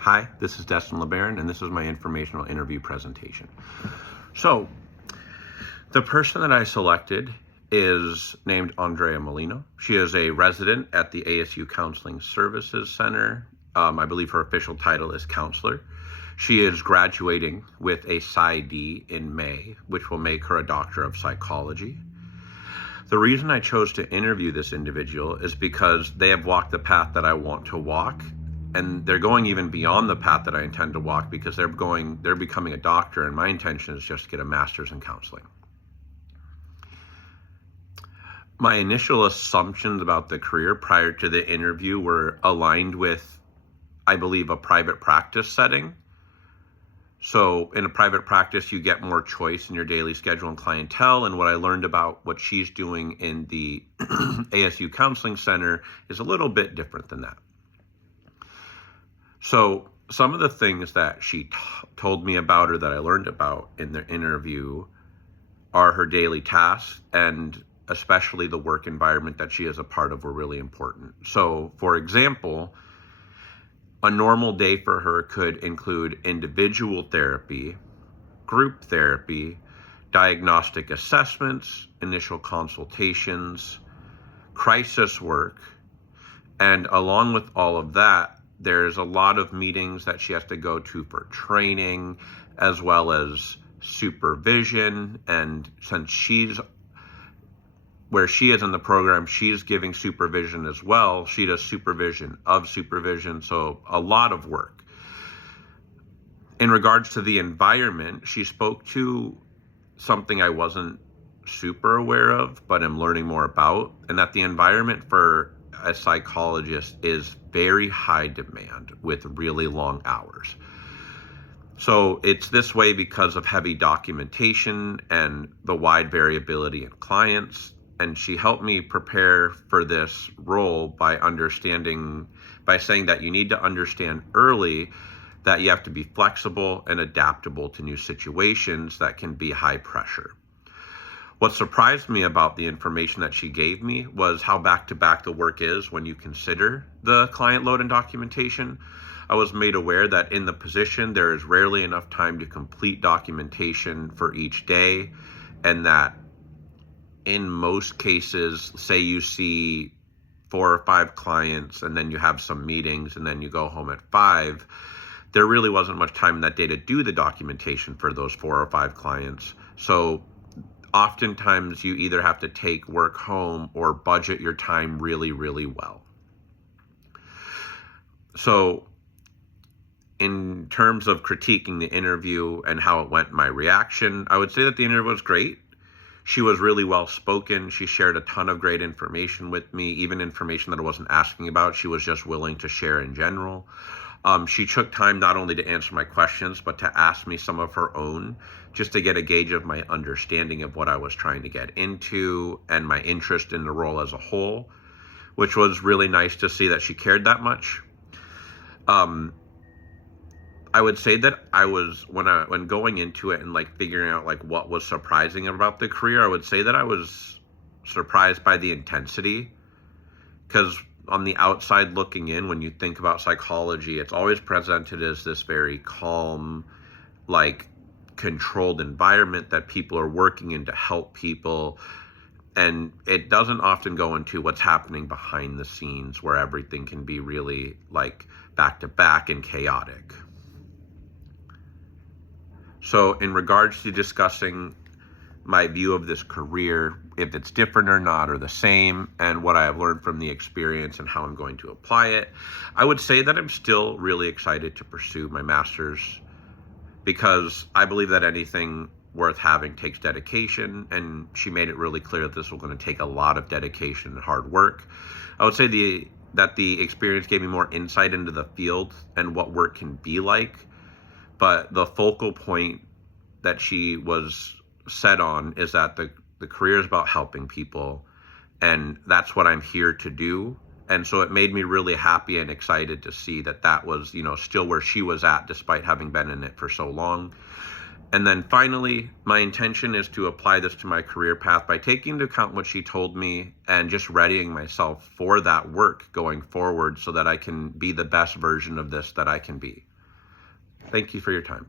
Hi, this is Destin LeBaron, and this is my informational interview presentation. So, the person that I selected is named Andrea Molino. She is a resident at the ASU Counseling Services Center. I believe her official title is counselor. She is graduating with a CED in May, which will make her a doctor of psychology. The reason I chose to interview this individual is because they have walked the path that I want to walk, and they're going even beyond the path that I intend to walk because they're becoming a doctor, and my intention is just to get a master's in counseling. My initial assumptions about the career prior to the interview were aligned with, I believe, a private practice setting. So in a private practice, you get more choice in your daily schedule and clientele. And what I learned about what she's doing in the ASU Counseling Center is a little bit different than that. So some of the things that she told me about or that I learned about in the interview are her daily tasks, and especially the work environment that she is a part of were really important. So for example, a normal day for her could include individual therapy, group therapy, diagnostic assessments, initial consultations, crisis work, and along with all of that, there's a lot of meetings that she has to go to for training, as well as supervision. And since where she is in the program, she's giving supervision as well. She does supervision of supervision, so a lot of work. In regards to the environment, she spoke to something I wasn't super aware of, but am learning more about, and that the environment for a psychologist is very high demand with really long hours. So it's this way because of heavy documentation and the wide variability in clients. And she helped me prepare for this role by saying that you need to understand early that you have to be flexible and adaptable to new situations that can be high pressure. What surprised me about the information that she gave me was how back-to-back the work is when you consider the client load and documentation. I was made aware that in the position, there is rarely enough time to complete documentation for each day, and that in most cases, say you see 4 or 5 clients and then you have some meetings and then you go home at 5, there really wasn't much time in that day to do the documentation for those 4 or 5 clients. So oftentimes you either have to take work home or budget your time really, really well. So in terms of critiquing the interview and how it went, my reaction, I would say that the interview was great. She was really well spoken. She shared a ton of great information with me, even information that I wasn't asking about. She was just willing to share in general. She took time not only to answer my questions, but to ask me some of her own, just to get a gauge of my understanding of what I was trying to get into and my interest in the role as a whole, which was really nice to see that she cared that much. I would say that I was, when going into it and like figuring out like what was surprising about the career, I would say that I was surprised by the intensity, because on the outside looking in, when you think about psychology, it's always presented as this very calm, like controlled environment that people are working in to help people. And it doesn't often go into what's happening behind the scenes, where everything can be really like back to back and chaotic. So in regards to discussing my view of this career, if it's different or not, or the same, and what I have learned from the experience and how I'm going to apply it, I would say that I'm still really excited to pursue my master's, because I believe that anything worth having takes dedication, and she made it really clear that this was going to take a lot of dedication and hard work. I would say that the experience gave me more insight into the field and what work can be like, but the focal point that she was set on is that the career is about helping people, and that's what I'm here to do. And so it made me really happy and excited to see that that was, still where she was at, despite having been in it for so long. And then finally, my intention is to apply this to my career path by taking into account what she told me and just readying myself for that work going forward so that I can be the best version of this that I can be. Thank you for your time.